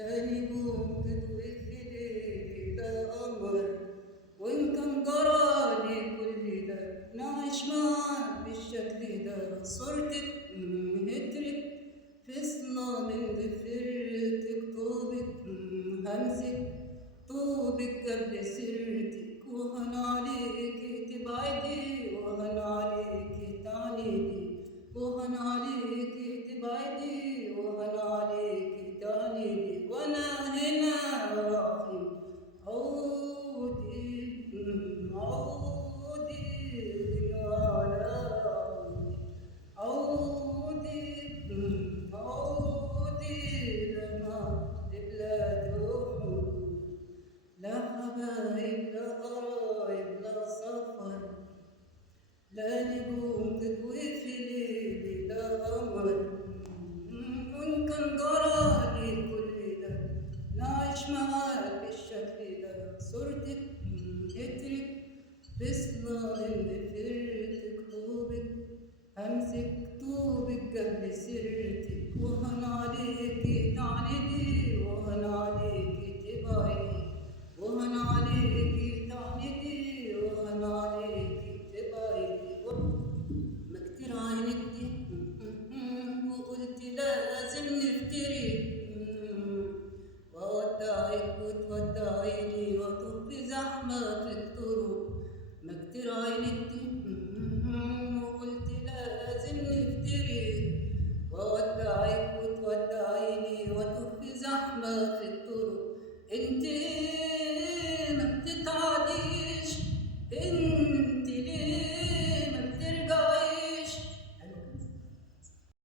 لا نجوم تضوي في ليلي لا قمر، وإن كان جرالي كل ده نعيش معاك بالشكل ده. صورتك هترك في صنع من ضفيرتك، طوبك همزك طوبك قبل سيرتك، وهن عليك تبعدي وهن عليك تعنيدي، وهن عليك تبعدي وهن عليك تعنيدي، وانا هنا راحي عودي عودي على عودي عودي لما لبلاد وحدود، لا حبايب لا قرايب لا سفر، لا نجوم تضوي في ليلي لا قمر،